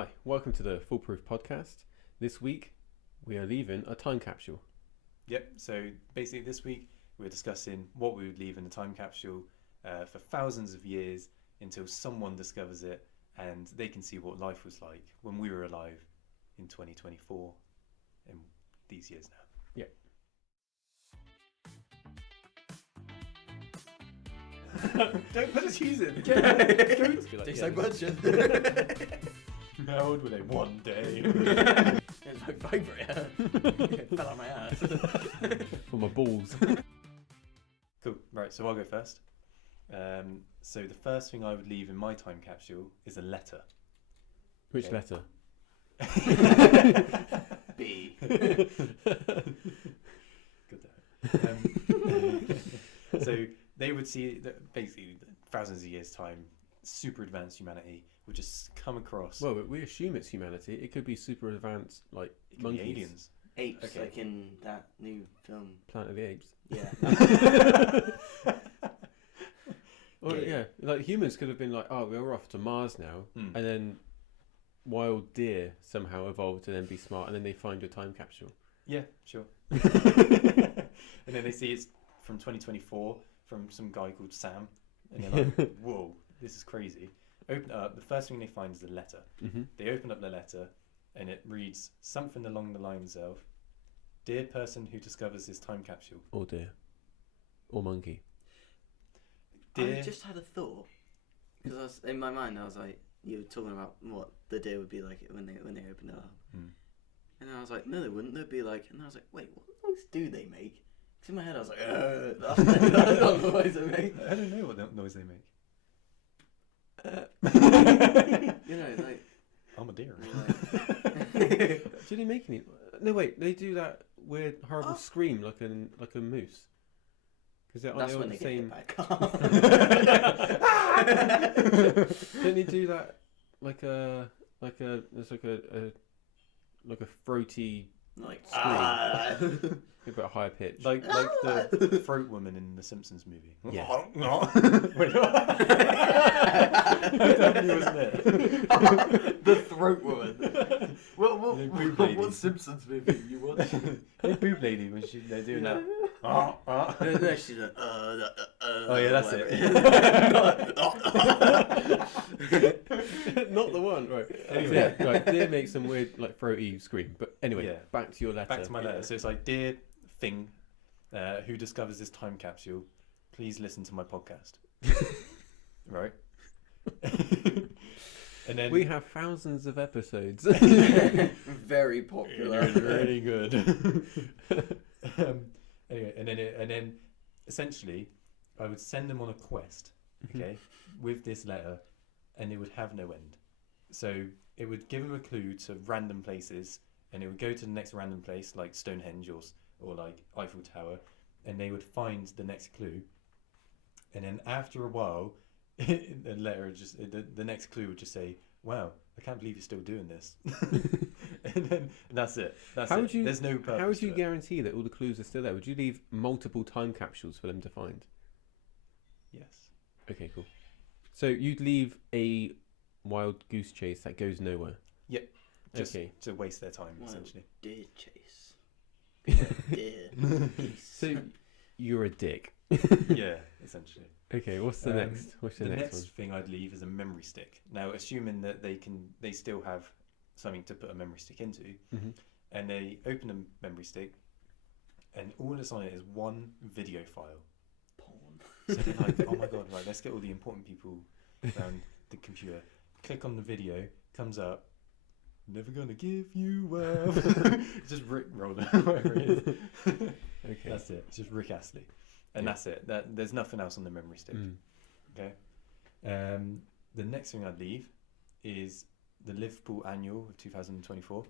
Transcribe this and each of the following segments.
Hi, welcome to the Foolproof podcast. This week we are leaving a time capsule. Yep, so basically this week we're discussing what we would leave in a time capsule for thousands of years until someone discovers it and they can see what life was like when we were alive in 2024 and these years now. Don't put us using. Takes like budget. How old were they? One day. It's my vibrator. It fell on my ass. For my balls. Cool. Right, so I'll go first. So the first thing I would leave in my time capsule is a letter. Which Okay. letter? B. Good day. So they would see that basically thousands of years' time, super advanced humanity would just come across. Well, we assume it's humanity. It could be super advanced, like It could monkeys. be aliens. Apes, Okay. like in that new film. Planet of the Apes. Yeah. Or, yeah, like humans could have been like, oh, we're off to Mars now, Mm. and then wild deer somehow evolved to then be smart, and then they find your time capsule. Yeah, sure. And then they see it's from 2024 from some guy called Sam, and they're like, whoa, this is crazy. Open it up. The first thing they find is a letter. Mm-hmm. They open up the letter, and it reads something along the lines of, "Dear person who discovers this time capsule, Or deer. Or monkey. dear." I just had a thought. Because in my mind, I was like, you were talking about what the day would be like when they opened it up. Hmm. And I was like, no, they wouldn't. They'd be like, and I was like, wait, what noise do they make? Because in my head, I was like, that's not the noise they make. I don't know what noise they make. You know, like. I'm a deer. Do they make any? No, wait. They do that weird, horrible Oh. scream like a moose. Because they're That's on when the they same. get hit by a car. Don't they do that like a there's like a throaty Like, Scream. a bit higher pitch. like the throat woman in the Simpsons movie. Yeah. Wait, what? That definitely wasn't it. the throat woman. The boob lady. What Simpsons movie you watch? The boob lady when they're doing that. No, she's like, Oh yeah, that's it. Not the one, right? Anyway. Yeah, right. Deer makes some weird, like throaty scream. But anyway, Yeah. back to your letter. Back to my letter. So it's like, dear thing, who discovers this time capsule, please listen to my podcast. Right. And then We have thousands of episodes. very popular. really good. Anyway, and then essentially, I would send them on a quest, okay, with this letter, and it would have no end. So it would give them a clue to random places, and it would go to the next random place, like Stonehenge or like Eiffel Tower, and they would find the next clue. And then after a while, the letter would just the next clue would just say, "Wow, I can't believe you're still doing this." and that's it. That's How it. would you- There's no purpose. How would you to it. guarantee that all the clues are still there? Would you leave multiple time capsules for them to find? Yes. Okay, cool. So you'd leave a wild goose chase that goes nowhere. Just Okay. to waste their time, Wild essentially. Deer chase. Deer. So you're a dick. Yeah, essentially. Okay, what's the next? What's the, The next next thing I'd leave is a memory stick. Now, assuming that they still have something to put a memory stick into, one? Mm-hmm. and they open a memory stick, and all that's on it is one video file. Porn. So they're like, oh my god, right, let's get all the important people around the computer. Click on the video, comes up. Never gonna give you up. Just Rick Roller, whatever it is. Okay. That's it. It's just Rick Astley, and Yeah. that's it. There's nothing else on the memory stick. Mm. Okay. The next thing I'd leave is the Liverpool Annual of 2024.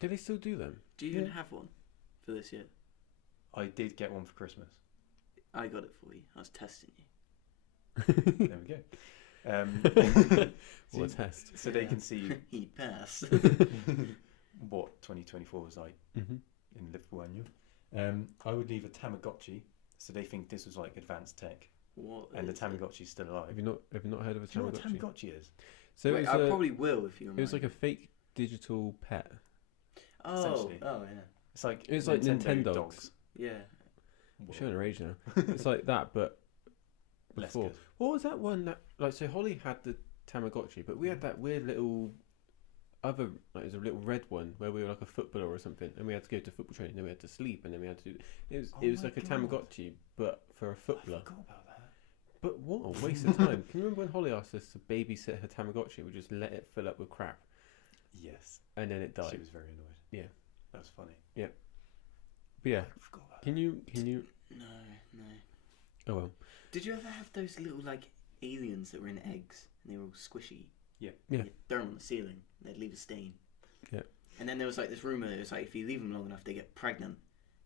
Do they still do them? Do you even Yeah. have one for this year? I did get one for Christmas. I got it for you. I was testing you. There we go. What a test. So they can see He passed. what 2024 was like Mm-hmm. in Liverpool Annual. I would leave a Tamagotchi, so they think this was like advanced tech, What and the is it? Tamagotchi's still alive. Have you not heard of a Do you know what a Tamagotchi? Tamagotchi is? So Wait, it I was, probably will if you remind it was like me. a fake digital pet. Oh, essentially. oh yeah. It's like It's like Nintendogs. dogs. Yeah. I'm showing her age now. It's like that, but Less before. good. What was that one that like? So Holly had the Tamagotchi, but we had that weird little other, like, it was a little red one where we were like a footballer or something, and we had to go to football training, then we had to sleep, and then we had to do. It Oh was my like a God. Tamagotchi, but for a I footballer. forgot about that. But what a waste of time! Can you remember when Holly asked us to babysit her Tamagotchi? We just let it fill up with crap, Yes. and then it died. She was very annoyed. Yeah. That was funny. But yeah, I forgot about can you? No, no. Oh well. Did you ever have those little like aliens that were in eggs and they were all squishy? Yeah. Yeah. You'd throw them on the ceiling, they'd leave a stain. Yeah. And then there was like this rumor that it was like if you leave them long enough, they get pregnant,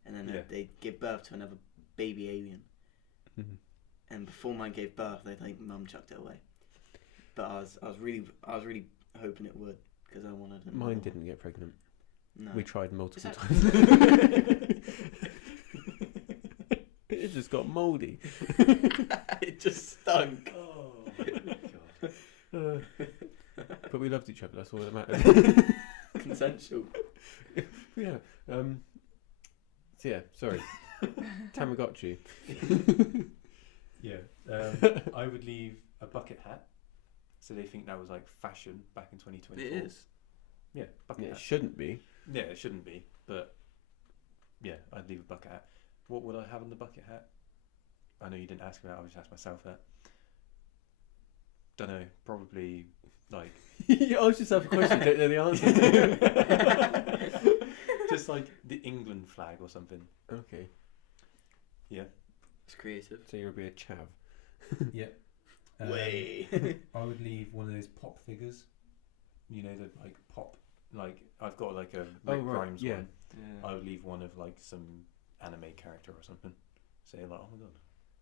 and then Yeah. they give birth to another baby alien. Mhm. And before mine gave birth, they think mum chucked it away. But I was really hoping it would because I wanted. another Mine one. didn't get pregnant. No. We tried multiple that- times. It just got mouldy. It just stunk. Oh my god. But we loved each other. That's all that matters. Consensual. Yeah. So yeah. Sorry. Tamagotchi. Yeah. I would leave a bucket hat. So they think that was like fashion back in 2024. It is. Yeah, bucket Yeah, it hat. shouldn't be. Yeah, it shouldn't be, but yeah, I'd leave a bucket hat. What would I have in the bucket hat? I know you didn't ask me that. I just asked myself that. Don't know. Probably like You asked yourself a question, don't know the answer. just like the England flag or something. Okay. It's creative. So you'll be a chav. Yeah. Way. I would leave one of those pop figures. You know, the like pop. Like I've got like a Rick Grimes yeah. one. I would leave one of like some anime character or something. Say like, oh my god,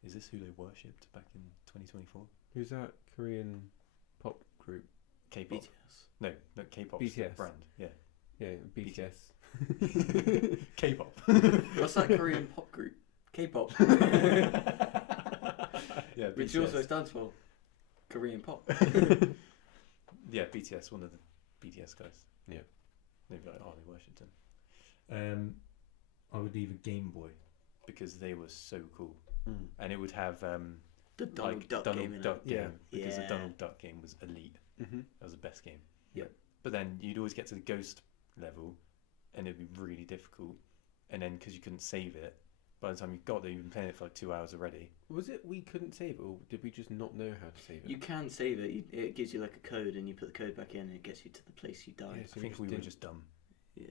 is this who they worshipped back in 2024? Who's that Korean pop group? K-pop. BTS. No, K-pop's the BTS. brand. Yeah. Yeah, BTS. K-pop. What's that Korean pop group? K-pop. Yeah, Which BTS. also stands for Korean pop. Yeah, BTS, one of the BTS guys. Yeah. They'd be like, oh, they worshipped him. I would leave a Game Boy because they were so cool. Mm. And it would have The Donald like Duck Donald game in Duck it. game Yeah. because the Yeah. Donald Duck game was elite. Mm-hmm. That was the best game. Yep. But then you'd always get to the ghost level, and it'd be really difficult. And then because you couldn't save it, by the time you got there, you've been playing it for like 2 hours already. Was it we couldn't save it, or did we just not know how to save it? You can save it. It gives you like a code, and you put the code back in, and it gets you to the place you died. Yeah, I think we were didn't- just dumb. Yeah.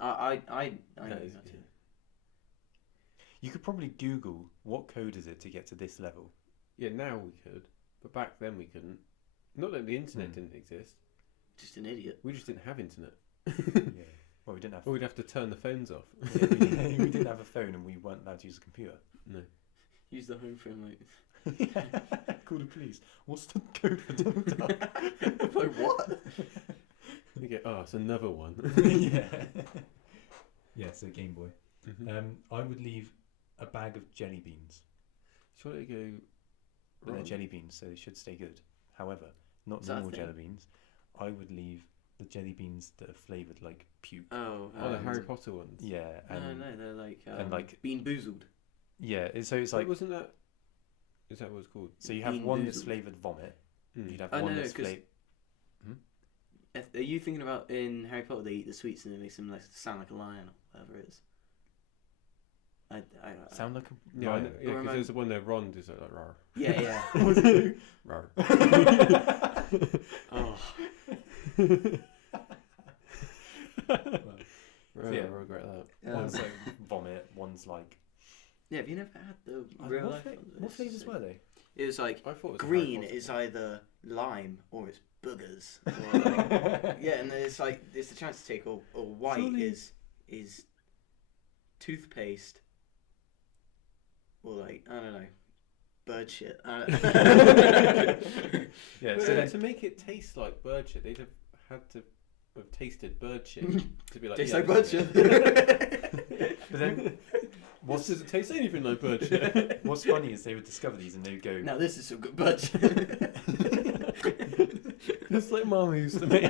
I know That that is- too. You could probably Google what code is it to get to this level. Yeah, now we could, but back then we couldn't. Not that the internet Mm. didn't exist. Just an idiot. We just didn't have internet. Yeah. Well, we didn't have. Or we'd have to turn the phones off. Yeah, we didn't have a phone, and we weren't allowed to use a computer. No. Use the home phone like. Call the police. What's the code for Donald Duck? Like what? We get, oh, it's another one. Yeah. Yeah, so Game Boy. Mhm. I would leave a bag of jelly beans. Surely it go But they're wrong. jelly beans, so they should stay good. However, not Is that a normal thing? jelly beans. I would leave the jelly beans that are flavoured like puke. Oh. Oh, the Harry Potter ones. Yeah, and No, they're like. and, like- Bean boozled. yeah. So it's Like, like wasn't that? Is that what it's called? so you have Bean one that's boozled. flavoured vomit. Mm. You'd have Oh, one no, that's 'cause- flavoured. Are you thinking about in Harry Potter they eat the sweets and it makes them like sound like a lion or whatever it is? I Sound like a Yeah, I know, lion. yeah, because remember- there's the one there. Ron is like rar, Yeah, yeah. rar. Oh. Right, Yeah. I regret that. One's like vomit. One's like. Yeah, have you never had the I- real what life fla- ones? what It's flavours sick. were they? It was like I thought it was a Harry green Potter is thing. either lime or it's boogers. Or like, yeah, and then it's like it's the chance to take or white Surely- is toothpaste or like I don't know bird shit. I don't know. Yeah. But So then, to make it taste like bird shit, they'd have had to have tasted bird shit to be like. Tastes yeah, like bird this is shit. it. but then, What does it taste anything like bird shit? what's funny is they would discover these and they would go. Now this is some good bird shit. Just like Mum used to make.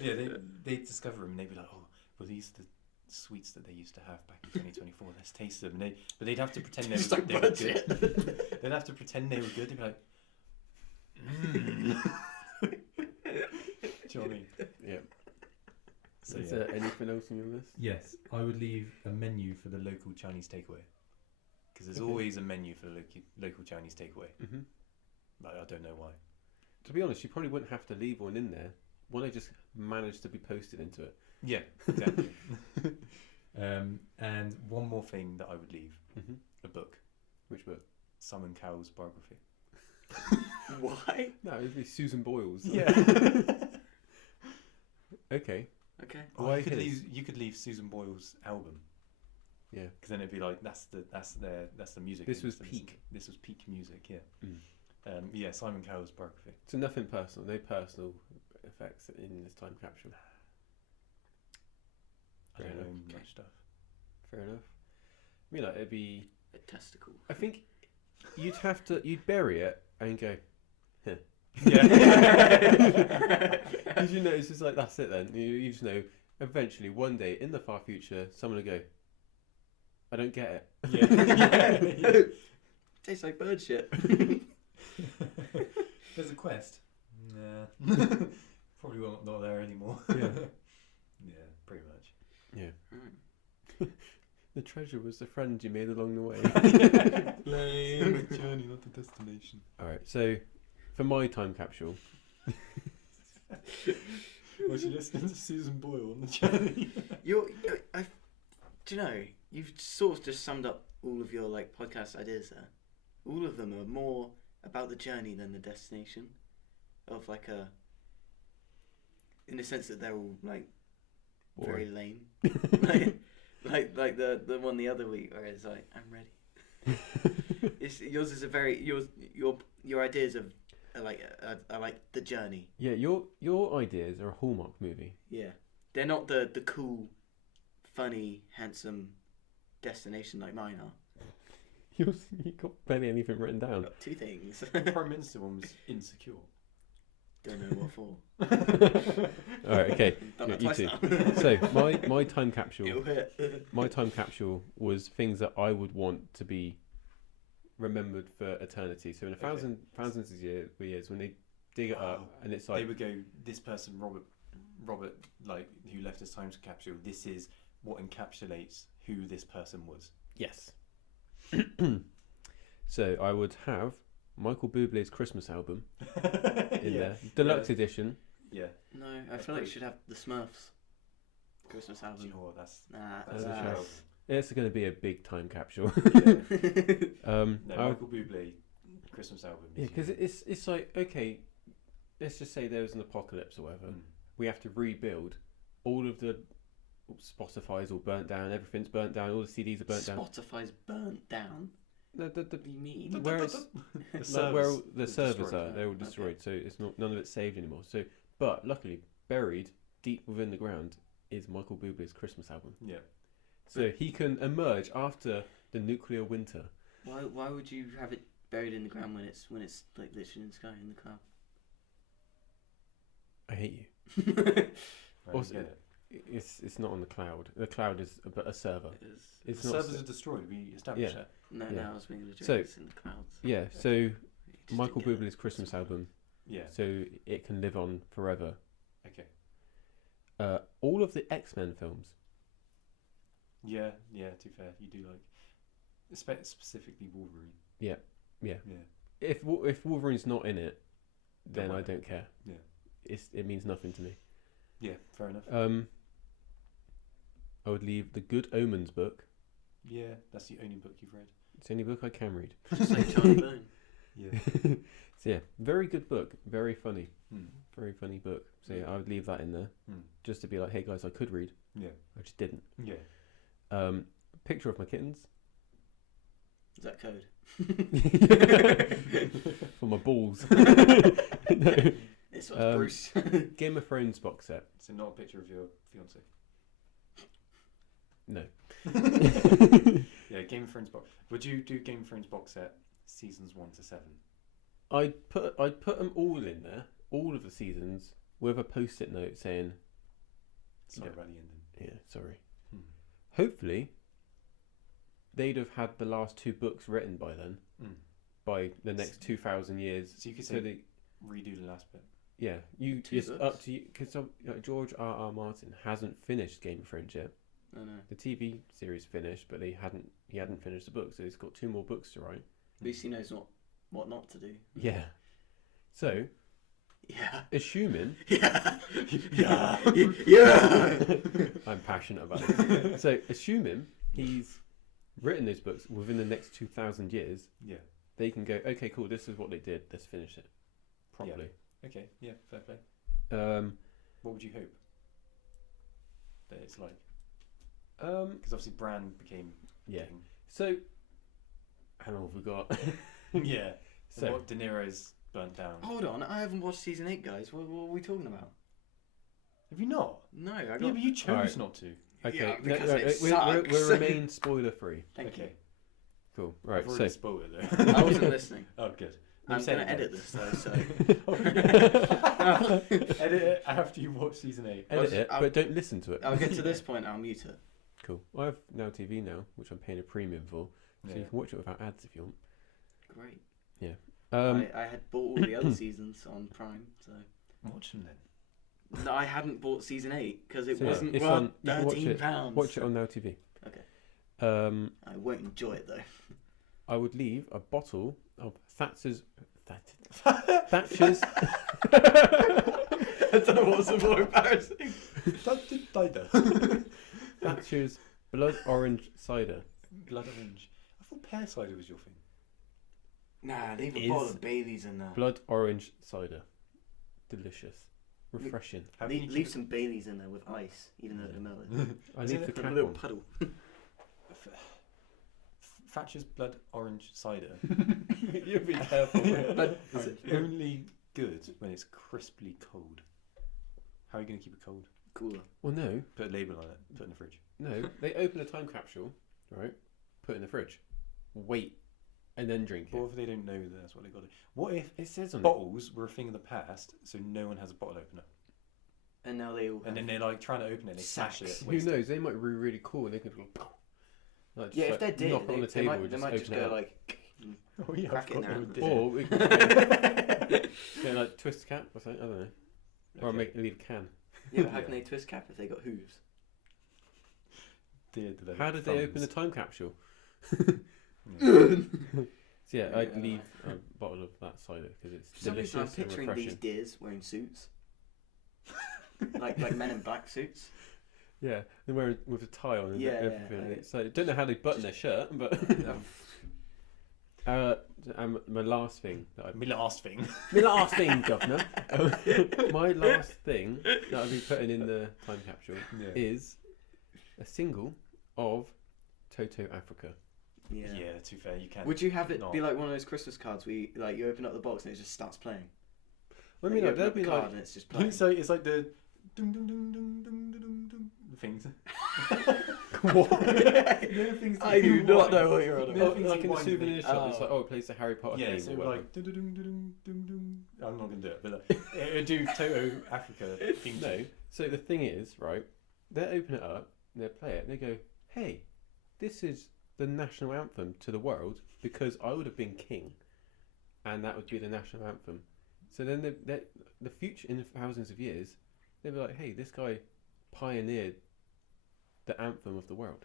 Yeah, they discover them and they'd be like, oh, well, these are the sweets that they used to have back in 2024. Let's taste them. But they'd have to pretend Just they like were birds, good. yeah. They'd have to pretend they were good. They'd be like, Do you know what I mean? Yeah. So Is yeah. there anything else on your list? Yes, I would leave a menu for the local Chinese takeaway. Because there's Okay. always a menu for the local Chinese takeaway. Mm-hmm. Like, I don't know why. To be honest, you probably wouldn't have to leave one in there. One they just managed to be posted into it. Yeah, exactly. And one more thing that I would leave, Mm-hmm. a book. Which book? Simon Cowell's biography. Why? No, it would be Susan Boyle's. Yeah. Okay. Okay. Why you his? could leave Susan Boyle's album. Yeah. Because then it'd be like that's the music. This they was used to listen peak. to. This was peak music. Yeah. Mm. Yeah. Simon Cowell's biography. So nothing personal. No personal effects in this time capsule. I Fair don't know enough. much stuff. Fair enough. I mean, like, it'd be. A testicle. I think you'd bury it and go. Yeah. Because you know, it's just like that's it. Then you just know. Eventually, one day in the far future, someone will go. I don't get it. Yeah. Tastes like bird shit. There's a quest. Nah. Probably not there anymore. Yeah. Yeah, pretty much. Yeah. Right. The treasure was the friend you made along the way. Lame. Journey, not the destination. All right. So, for my time capsule, Was you listening to Susan Boyle on the journey? Do you know, you've sort of just summed up all of your like podcast ideas there. All of them are more about the journey than the destination. Of like in the sense that they're all like very lame. like the one the other week where it's like, I'm ready. Yours is a very your ideas are like the journey. yeah, your ideas are a Hallmark movie. Yeah, they're not the cool, funny, handsome destination like mine are. You got barely anything written I've down. got two things. The Prime Minister one was insecure. Don't know what for. All right. Okay. Done that You twice too. now. So my time capsule. It'll hit. My time capsule was things that I would want to be remembered for eternity. So in a Okay. thousands of years, when they dig it up, and it's They like, would go, this person, Robert, like who left his time capsule. This is what encapsulates who this person was. yes. So I would have Michael Bublé's Christmas album in Yeah. there, deluxe edition. Yeah. No, I feel like you should have the Smurfs Christmas Do you album. know what? That's That's a ass. shout. It's going to be a big time capsule. no, I would- Michael Bublé Christmas album. yeah, because it's like, okay, let's just say there was an apocalypse or whatever. Mm. We have to rebuild. All of the Spotify's all burnt down. Everything's burnt down. All the CDs are burnt down. Spotify's burnt down. The What do you mean? where it's The like where servers all the were servers destroyed. are, they're all Okay. destroyed. So it's not none of it's saved anymore. So, but luckily, buried deep within the ground is Michael Bublé's Christmas album. Yeah. So he can emerge after the nuclear winter. Why would you have it buried in the ground when it's like literally in the sky in the cloud? I hate you. Right, Also- get it. It's not on the cloud. The cloud is a server. It's The not. servers are destroyed. We established Yeah. that. No, Yeah. no, I was being legit. So- It's in the clouds. Yeah. So You just Michael didn't get Bublé's Christmas album, Yeah. so it can live on forever. Okay. All of the X-Men films. Yeah. Yeah. To be fair, you do like, specifically Wolverine. Yeah. Yeah. If Wolverine's not in it, then Don't I mind. don't care. Yeah. It means nothing to me. Yeah. Fair enough. I would leave the Good Omens book. Yeah. That's the only book you've read. It's the only book I can read. Just like Charlie Bone. Yeah. So yeah, very good book. Very funny. Hmm. Very funny book. So yeah, I would leave that in there Hmm. just to be like, hey guys, I could read. Yeah. I just didn't. Yeah. Picture of my kittens. Is that code? For my balls. This one's Um, Bruce. Game of Thrones box set. So not a picture of your fiance. No. Yeah. Game of Thrones box. Would you do Game of Thrones box set seasons 1 to 7? I'd put them all in there, all of the seasons, with a post-it note saying, Sorry Yeah. about the ending. "Yeah, sorry." Hmm. Hopefully, they'd have had the last 2 books written by then, by the next 2,000 years. So you could So say they, redo the last bit. yeah, you 2 it's books? up to you because George R. Martin hasn't finished Game of Thrones yet. I know. The TV series finished, but he hadn't finished the book, so he's got 2 more books to write. At least he knows what not to do. Yeah. So, Yeah. assuming Yeah. Yeah. Yeah. I'm passionate about it. So, assuming he's written those books within the next 2,000 years, Yeah. they can go, okay, cool, this is what they did. Let's finish it properly. Okay. Yeah. Fair play. What would you hope that it's like? Because obviously Bran became Yeah. king. So, how long have we got? Yeah. So, And what De Niro's burnt down. Hold on, I haven't watched season 8, guys. What are we talking about? Have you not? No, I got. Yeah, but you chose Alright. not to. okay, Yeah, because it we'll sucks. remain spoiler free. Thank Okay. Cool. I've Right. already So, spoiled it you. though. I wasn't listening. Oh, good. I'm Say going to it edit then. this though, so. Edit it after you watch season 8. edit it, I'll- but don't listen to it. I'll get to this point, I'll mute it. Cool. I have Now TV now, which I'm paying a premium for, so Yeah. you can watch it without ads if you want. Great. Um, I had bought all the other seasons on Prime, so. Watch them then. No, I hadn't bought season 8 because it So, yeah, wasn't it's worth on- you can watch £13. watch it on Now TV. Okay. I won't enjoy it though. I would leave a bottle of Thatcher's. Thatcher's. I don't know what's more embarrassing. Thatcher's blood orange cider. Blood orange. I thought pear cider was your thing. Nah, leave a Is- bottle of Baileys in there. Blood orange cider. Delicious. Refreshing. How can you Leave keep some Baileys in there with ice, even though they're melted. I Is leave it the A cap little on. puddle. Thatcher's blood orange cider? You be careful. Blood Is it only good when it's crisply cold? How are you going to keep it cold? Cooler. Well, no. Put a label on it. Put it in the fridge. No. They open a time capsule, right? Put it in the fridge. Wait. And then drink What it. if they don't know that that's what they got to do? What if It says on it. bottles were a thing of the past, so no one has a bottle opener? And now they all. And then they're like trying to open it and they smash it. Sacks. Who waste it. knows? They might be really cool and they could go. Like, just Yeah, if like they did, knock it on the they table might, and they just might open just it go up. like. Oh yeah, Crack it I've now. got no idea. Or we could just go, like twist the cap or something. I don't know. Or Okay. leave a can. Yeah, but how Yeah. can they twist cap if they got hooves? Dear to their How did they open the thumbs. time capsule? Yeah. So yeah, I'd Yeah. leave a bottle of that cider because it's For some reason, I'm delicious and picturing these refreshing. deers wearing suits, like Men in Black suits. Yeah, they're wearing with a tie on and Yeah, yeah, everything. okay. So I don't know how they button their shirt, but my last thing that I My last thing. my last thing, governor. My last thing that I'll be putting in the time capsule Yeah. is a single of Toto Africa. Yeah. Yeah, to be fair, you can. Would you have it not. be like one of those Christmas cards where you, like you open up the box and it just starts playing? I mean, you like, open there'd up be the card like and it's just playing. So it's like the dum dum dum dum dum dum dum things. what? No things. I do not know what you're on No, Oh, things like in the rewind souvenir me. shop, it's Oh. like, oh, it plays the Harry Potter Yeah, theme so or whatever. like dum dum dum dum dum dum. I'm not gonna do it, but like, it would do Toto Africa theme. No. So the thing is, right? They open it up, they play it, and they go, "Hey, this is the national anthem to the world because I would have been king, and that would be the national anthem." So then the future in thousands of years, they'll be like, "Hey, this guy pioneered the anthem of the world."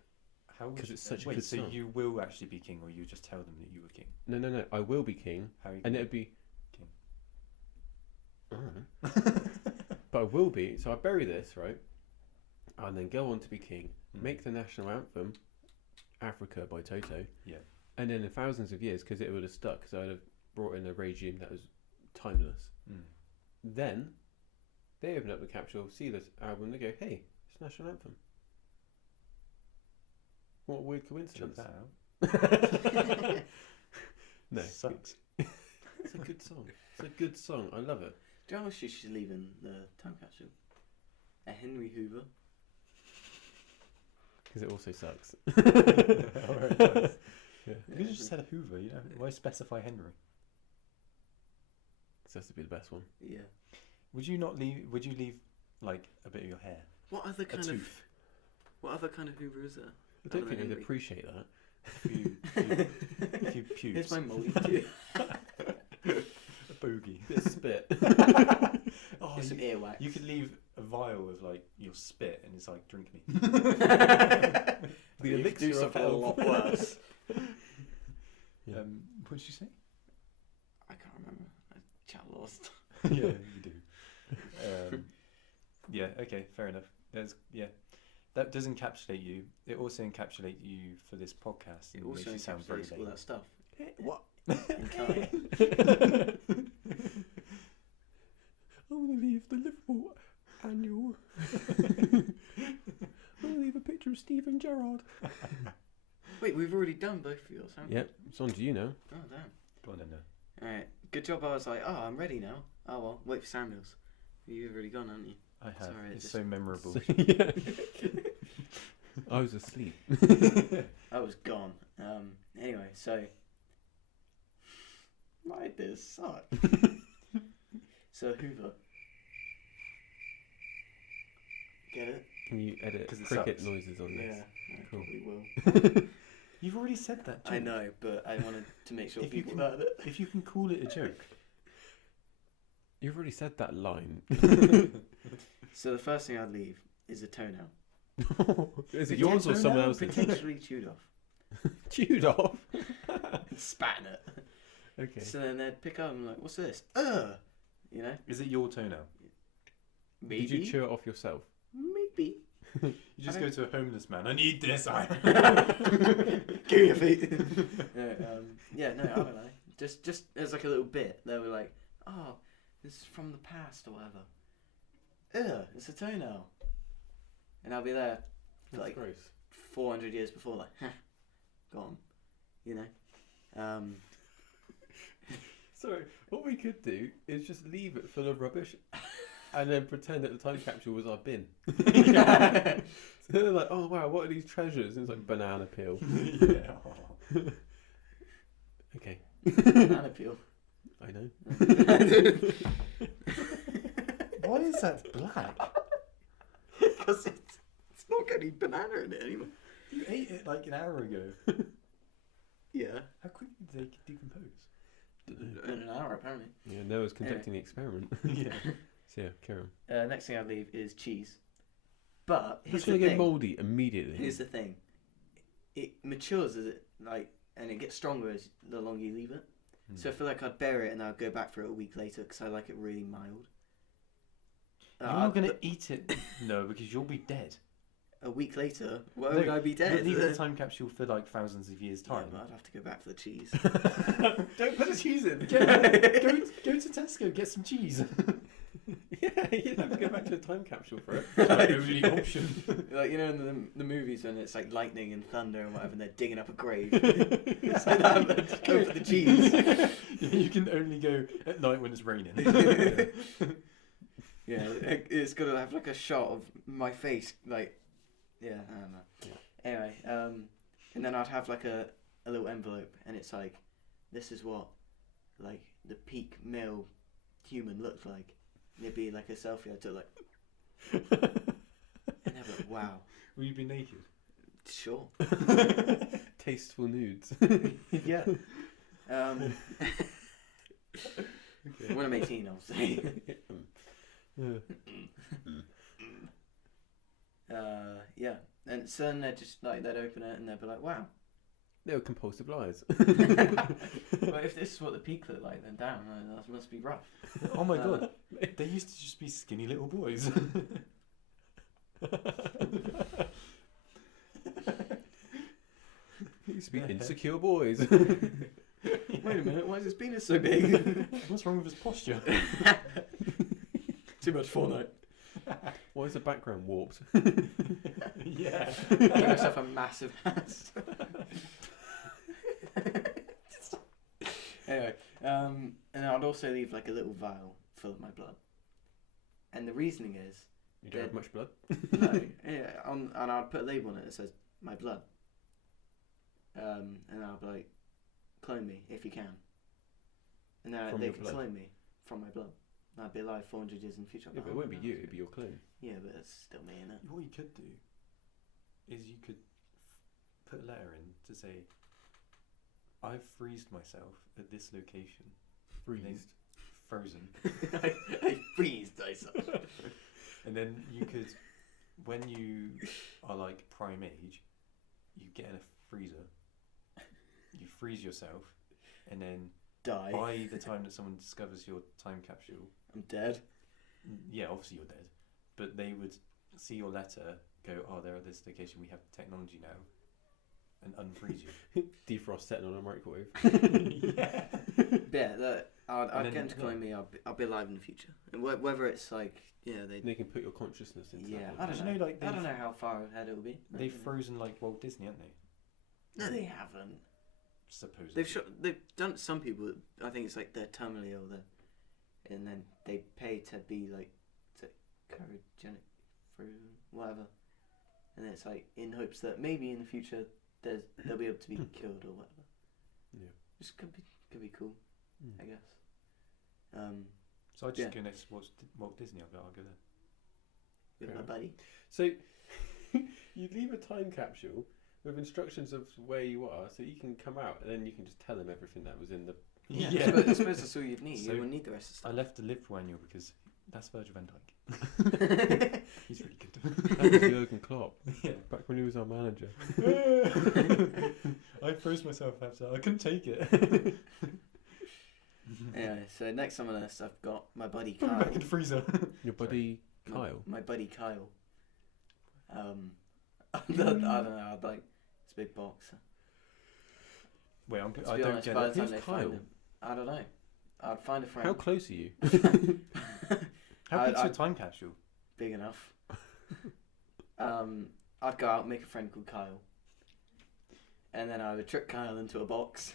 How would 'Cause you- it's such a wait, good so song. you will actually be king, or you just tell them that you were king? No, no, no. I will be king, How are you and gonna it'd be King. I don't know. But I will be. So I bury this, right? And then go on to be king. Mm. Make the national anthem, Africa by Toto. Yeah. And then in thousands of years, because it would have stuck, because I would have brought in a regime that was timeless. Mm. Then they open up the capsule, see this album, they go, "Hey, it's national anthem." What a weird Check coincidence. that out. No, Sucks. it's a good song. It's a good song. I love it. Do you know how much you should leave in the time capsule? A Henry Hoover. Because it also sucks. Alright, nice. Yeah. You could have just said a Hoover. You know, why specify Henry? 'cause that's to be the best one. Yeah. Would you leave like a bit of your hair? What other A kind of tooth? Hoover is there? I don't Other think than they'd Henry. appreciate that. A few pubes. Here's my moldy tooth. A bogey. Bit of spit. Oh, Here's some earwax. you could leave a vial of like your spit, and it's like, drink me. The You could elixir do of something a health. lot worse. Yeah. What did you say? I can't remember. I chat lost. Yeah, you do. Yeah. Okay. Fair enough. That does encapsulate you. It also encapsulates you for this podcast. It and also makes you sound very encapsulates all lame. that stuff. What? In time. I want to leave the Liverpool annual. I want to leave a picture of Steven Gerrard. Wait, we've already done both of yours, haven't Yep, it's on to you now. we? Oh, damn. Go on then. Alright, good job. I was like, oh, I'm ready now. Oh, well, wait for Samuels. You've already gone, haven't you? I have. Sorry, it It's just- so memorable. Yeah. I was asleep. I was gone. Anyway, so. My ideas suck. So, Hoover. Get it? Can you edit 'Cause it cricket sucks. noises on this? Yeah, I Cool. probably will. You've already said that. I joke. know, but I wanted to make sure If you people can- heard it. If you can call it a joke. You've already said that line. So, the first thing I'd leave is a toenail. Is it yours or someone else's? Potentially chewed off. Chewed off. And spat in it. Okay. So then they'd pick up and like, what's this? You know? Is it your toenail? Maybe. Did you chew it off yourself? Maybe. You just I go to a homeless man. I need this. Give me your feet. Yeah, no, I don't know. Just as like a little bit, they were like, oh, this is from the past or whatever. It's a toenail. And I'll be there for That's like gross. 400 years before, like, gone. You know? Sorry, what we could do is just leave it full of rubbish and then pretend that the time capsule was our bin. So they're like, oh wow, what are these treasures? And it's like banana peel. Yeah. Okay, Banana peel. I know. Why is that black? Because it's not got any banana in it anymore. You ate it like an hour ago. Yeah. How quickly did they decompose? In an hour, apparently. Yeah, Noah's conducting the experiment. Yeah. So yeah, carry on. Next thing I leave is cheese. But here's It's the gonna get thing. mouldy immediately. Here's the thing. It matures as it and it gets stronger as the longer you leave it. So I feel like I'd bury it and I'd go back for it a week later because I like it really mild. You're not going to but eat it, no, because you'll be dead. a week later, why No, would I be dead? Leave the time capsule for like thousands of years' Yeah, time. but I'd have to go back for the cheese. Don't put the cheese in. go to Tesco, get some cheese. Yeah, you'd have to go back to the time capsule for it. It's my only option. Like, you know, in the movies when it's like lightning and thunder and whatever, and they're digging up a grave. It's like that, but just go for the cheese. You can only go at night when it's raining. Yeah, it's got to have like a shot of my face, like, yeah, I don't know. Yeah. Anyway, and then I'd have like a little envelope, and it's like, this is what, like, the peak male human looked like. And it'd be like a selfie. I'd do like, and I'd be like, wow, Will you be naked? sure, Tasteful nudes. yeah. When I'm 18, I'll say. Yeah, and so then they'd just like they'd open it and they'd be like, wow. They were compulsive liars. But if this is what the peak looked like, then damn, that must be rough. Oh my god, they used to just be skinny little boys. Used to be insecure boys. Wait a minute, why is his penis so big? What's wrong with his posture? Too much Fortnite. Why is the background warped? Yeah. Give myself a massive ass. Anyway, and I'd also leave like a little vial full of my blood. And the reasoning is, You don't have much blood? no, yeah, and I'd put a label on it that says my blood. And I'll be like, clone me if you can. And then From they your can blood? clone me from my blood. I'd be alive 400 years in the future. Yeah, but it won't be you. It'd be your clone. Yeah, but it's still me, innit? What you could do is you could put a letter in to say, I've freezed myself at this location. Freezed. Frozen. I freezed myself. And then you could, when you are like prime age, you get in a freezer, you freeze yourself, and then Die. by the time that someone discovers your time capsule, I'm dead. yeah, obviously you're dead, but they would see your letter, go, oh, they're at this location, we have technology now, and unfreeze you. Defrost setting on a microwave. Yeah. Yeah, I'd And get then- them to claim me. I'll be alive in the future. And whether it's like, They can put your consciousness into yeah, that. I Did don't you know. know, like, I don't know how far ahead it'll be. They've frozen like Walt Disney, haven't they? No, they haven't. Supposedly. They've done some people. I think it's like they're terminally ill, and then they pay to be like, is it cryogenic frozen, whatever, and it's like in hopes that maybe in the future they'll be able to be killed or whatever. Yeah. Which could be cool, I guess. So I just Yeah. go next to Walt Disney. I'll go there. With Fair my enough. buddy. So you leave a time capsule with instructions of where you are, so you can come out, and then you can just tell them everything that was in the. Yeah, Yeah. I suppose that's all you'd need. So you wouldn't need the rest of the I stuff. left the Liverpool annual because that's Virgil van Dijk. He's really good. That was Jurgen Klopp Yeah. back when he was our manager. I froze myself after. I couldn't take it. Anyway, so next on the list I've got my buddy Put me Kyle. back in the freezer. Your buddy Kyle. My buddy Kyle. I don't know. I'd like it's a big box. Wait, To I be don't honest, get by it. the time Who's they find Kyle? him, I don't know. I'd find a friend. How close are you? How big's I- your time capsule? Big enough. I'd go out, make a friend called Kyle, and then I would trick Kyle into a box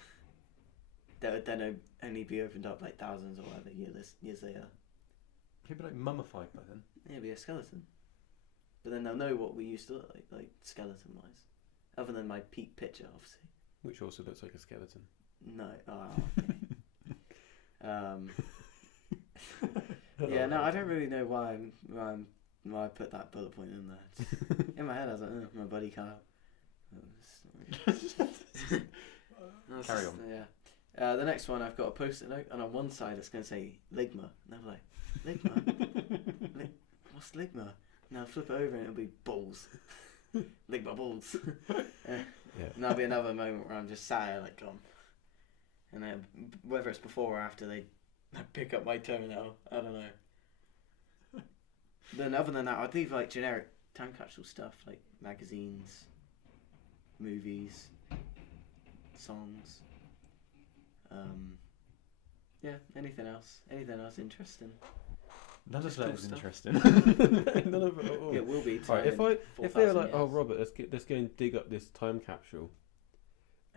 that would then only be opened up like thousands or whatever years later. He'd be like mummified by then. It'd be a skeleton. But then they'll know what we used to look like skeleton wise. Other than my peak picture, obviously. Which also looks like a skeleton. No. Yeah, no, I don't really know why I put that bullet point in there. Just in my head, I was like, oh, my buddy Kyle. Carry on. Yeah. The next one, I've got a post-it note, and on one side it's going to say Ligma. And I'm like, Ligma? What's Ligma? And I'll flip it over and it'll be balls. Ligma balls. Yeah. And there'll be another moment where I'm just sat here like, and then whether it's before or after they pick up my toenail, I don't know. Then other than that, I'd leave like generic time capsule stuff like magazines, movies, songs. Yeah, anything else interesting. None of Just cool that is stuff. interesting. None of it at all. It will be. Right, if in they were 4,000 like, oh years. Robert, let's go and dig up this time capsule,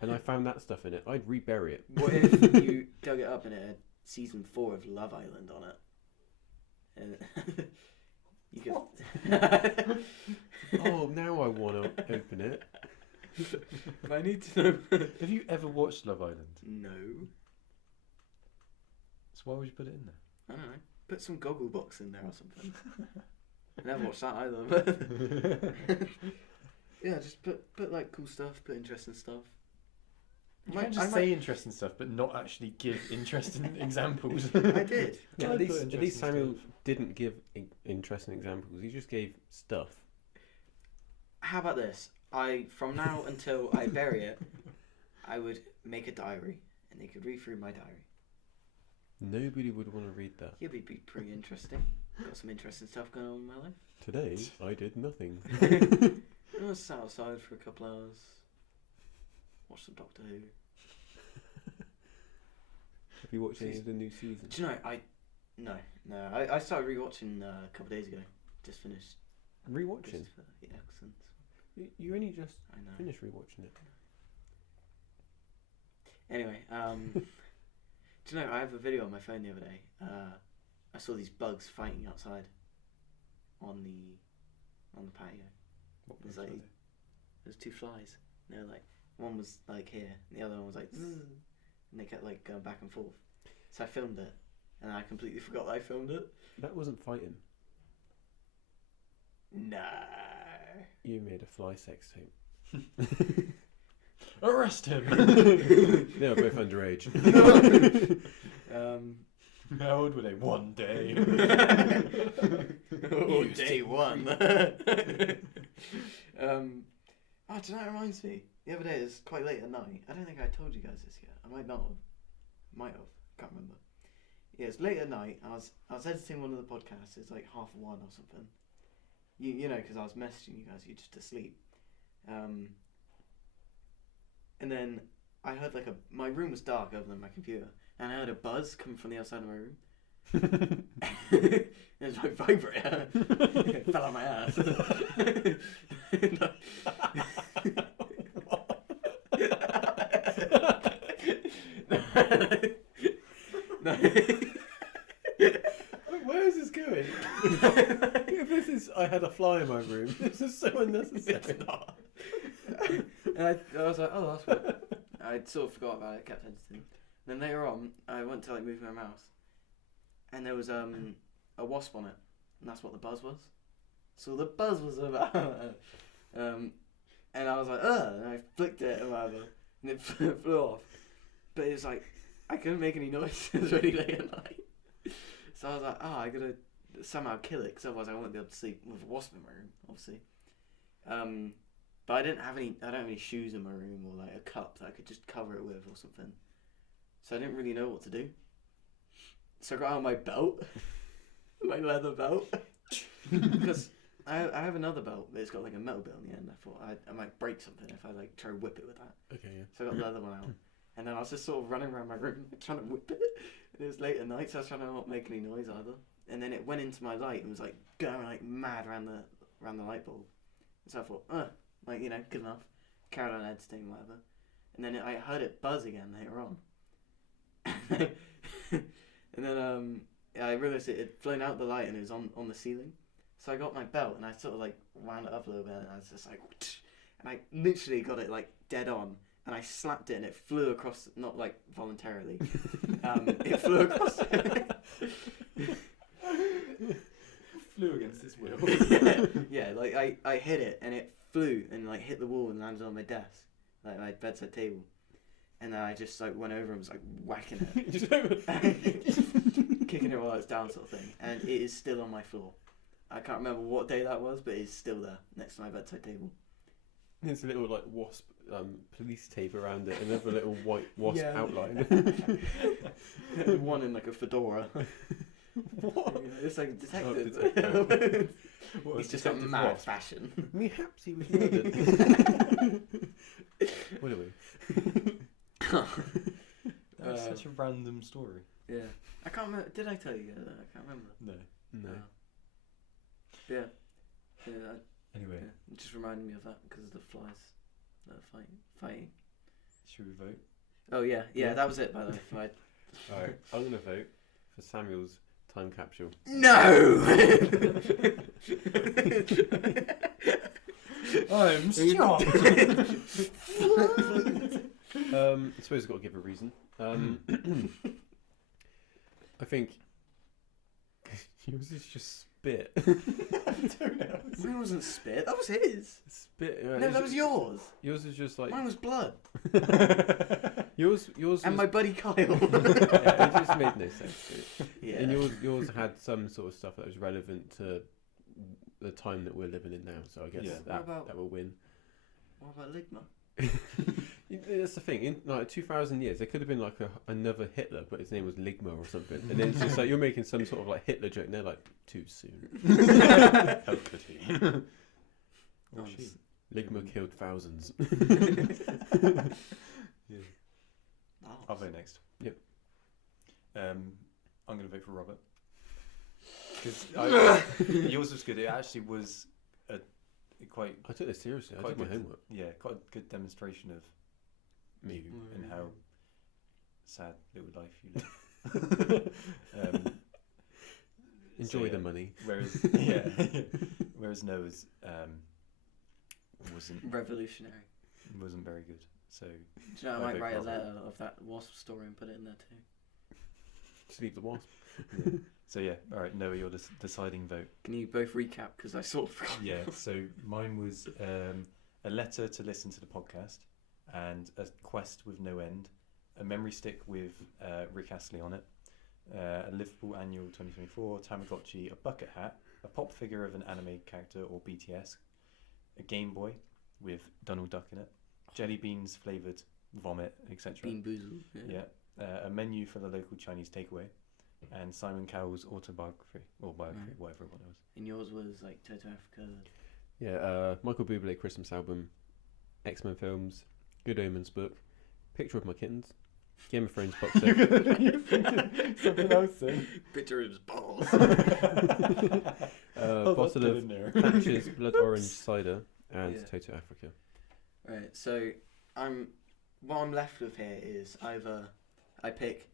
and I found that stuff in it, I'd rebury it. What if you dug it up and it had season 4 of Love Island on it? And you could. Oh, now I want to open it. I need to know. Have you ever watched Love Island? No. So why would you put it in there? I don't know. Put some goggle box in there or something. I never watched that either. But yeah, just put like cool stuff, put interesting stuff. You can't just say interesting stuff, but not actually give interesting examples. I did. Yeah, I'd at put least interesting Samuel stuff. didn't give interesting examples. He just gave stuff. How about this? From now until I bury it, I would make a diary, and they could read through my diary. Nobody would want to read that. It'd be pretty interesting. Got some interesting stuff going on in my life. Today, I did nothing. I was sat outside for a couple hours. Watched some Doctor Who. Have you watched any of the new season? Do you know? I started rewatching a couple of days ago. Just finished. Rewatching? Christopher Eccleston. You only just I know. finished rewatching it. Anyway, do you know, I have a video on my phone the other day. I saw these bugs fighting outside on the patio. What There's was like it? there's 2 flies. And they were like, one was like here, and the other one was like, zzz, and they kept like going back and forth. So I filmed it, and I completely forgot that I filmed it. That wasn't fighting. No. You made a fly sex tape. Arrest him! They were both underage. How old were they? One day. Oh, day one. Oh, do you know what reminds me? The other day, it was quite late at night. I don't think I told you guys this yet. I might not have. Might have. Can't remember. Yeah, it's late at night. I was editing one of the podcasts. It's like 1:30 or something. You know, because I was messaging you guys. You're just asleep. And then I heard my room was dark other than my computer, and I heard a buzz come from the outside of my room. It was my vibrator. It fell on my ass. No. Where is this going? If this is, I had a fly in my room. This is so unnecessary. It's not. And I was like, oh, that's weird. I sort of forgot about it, kept editing. Then later on, I went to move my mouse, and there was a wasp on it, and that's what the buzz was. So the buzz was about, and I was like, ugh, and I flicked it and whatever, and it flew off. But it was like, I couldn't make any noise. It was really late at night. So I was like, oh, I gotta somehow kill it, because otherwise I won't be able to sleep with a wasp in my room, obviously. But I don't have any shoes in my room or a cup that I could just cover it with or something. So I didn't really know what to do. So I got out my belt, my leather belt, because I have another belt, but it's got a metal bit on the end. I thought I might break something if I try to whip it with that. Okay, yeah. So I got the leather one out, and then I was just sort of running around my room trying to whip it. And it was late at night, so I was trying to not make any noise either. And then it went into my light and was going mad around the light bulb. So I thought, good enough. Carried on editing, whatever. And then I heard it buzz again later on. And then I realised it had flown out the light and it was on the ceiling. So I got my belt and I sort of wound it up a little bit and I was just and I literally got it dead on and I slapped it and it flew across, not voluntarily. It flew across. Flew against his will. Yeah, I hit it and it flew and hit the wall and landed on my desk, my bedside table. And then I just went over and was whacking it, kicking it while I was down, sort of thing. And it is still on my floor. I can't remember what day that was, but it's still there next to my bedside table. There's a little wasp police tape around it, another little white wasp outline. One in a fedora. What? It's detective. Oh, detective. He's just a mad fashion. Perhaps he was murdered. What are we? That's such a random story. Yeah. I can't remember. Did I tell you that? I can't remember. No. Yeah. Anyway. Yeah. It just reminded me of that because of the flies that are fighting. Should we vote? Oh, yeah. Yeah, that was it, by the way. Alright, I'm going to vote for Samuel's time capsule. No! I'm shocked. I suppose I've got to give a reason. I think yours is just spit. I don't know. Mine wasn't spit. That was his. Spit. No, that was yours. Yours is just Mine was blood. yours. And my buddy Kyle. Yeah, it just made no sense. Yeah. And yours had some sort of stuff that was relevant to the time that we're living in now. So I guess that will win. What about Ligma? That's the thing. In 2,000 years, there could have been another Hitler, but his name was Ligma or something. And then it's just you're making some sort of Hitler joke, and they're too soon. How could he? Oh, shit. Ligma killed thousands. Yeah. I'll vote next. Yep. I'm going to vote for Robert. Because yours was good. It actually was quite. I took this seriously. I did my homework. Yeah, quite a good demonstration of Me. and how sad little life you live. Enjoy the money. Whereas Noah's wasn't Revolutionary. Wasn't very good. So Do you know, I might write a letter of that wasp story and put it in there too. Just leave the wasp. Yeah. So yeah, all right, Noah, you're the deciding vote. Can you both recap? Because I sort of forgot. Yeah, so mine was a letter to listen to the podcast, and a quest with no end, a memory stick with Rick Astley on it, a Liverpool Annual 2024, Tamagotchi, a bucket hat, a pop figure of an anime character or BTS, a Game Boy with Donald Duck in it, jelly beans flavoured vomit, etc. Bean Boozled. Yeah. A menu for the local Chinese takeaway, and Simon Cowell's autobiography or biography, whatever one it was. And yours was like Toto Africa. Yeah, Michael Bublé Christmas album, X-Men films, Good Omens book, picture of my kittens, Game of Thrones box set. You're thinking something else then. Picture of his balls. Bottle of Hatch's blood orange cider and Toto Africa. Right, so what I'm left with here is either I pick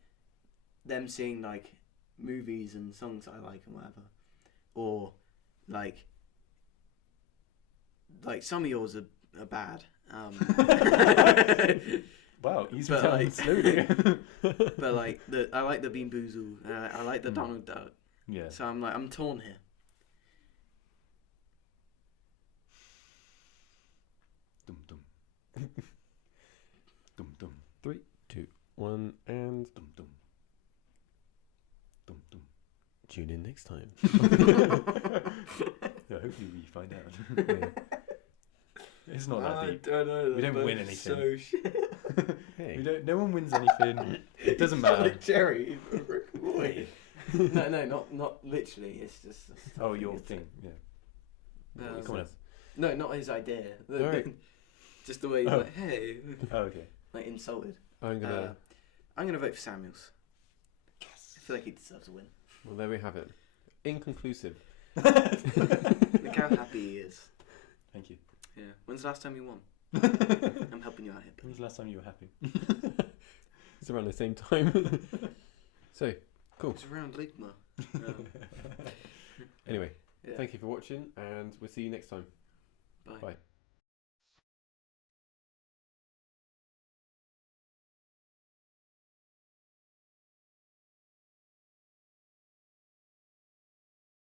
them seeing like movies and songs I like and whatever, or like some of yours are bad. Wow, he's but telling like, slowly. but like I like the Bean Boozled. I like the Donald Duck. Yeah. So I'm torn here. Dum dum. Dum dum. 3, 2, 1, and Dum dum. Dum dum. tune in next time. Yeah, hopefully we find out. Yeah. It's not that deep. I don't know. We don't win anything. So shit. Hey. We don't. No one wins anything. It doesn't matter. Like Jerry. Wait. No, not literally. It's just. Oh, your thing. Yeah. Come on. No, not his idea. Alright. Just the way he's like, hey, Oh, okay. like insulted. I'm gonna. I'm gonna vote for Samuels. Yes. I feel like he deserves a win. Well, there we have it. Inconclusive. Look how happy he is. Thank you. Yeah. When's the last time you won? I'm helping you out here. When was the last time you were happy? It's around the same time. So, cool. It's around Ligma. Anyway, Yeah. thank you for watching, and we'll see you next time. Bye. Bye.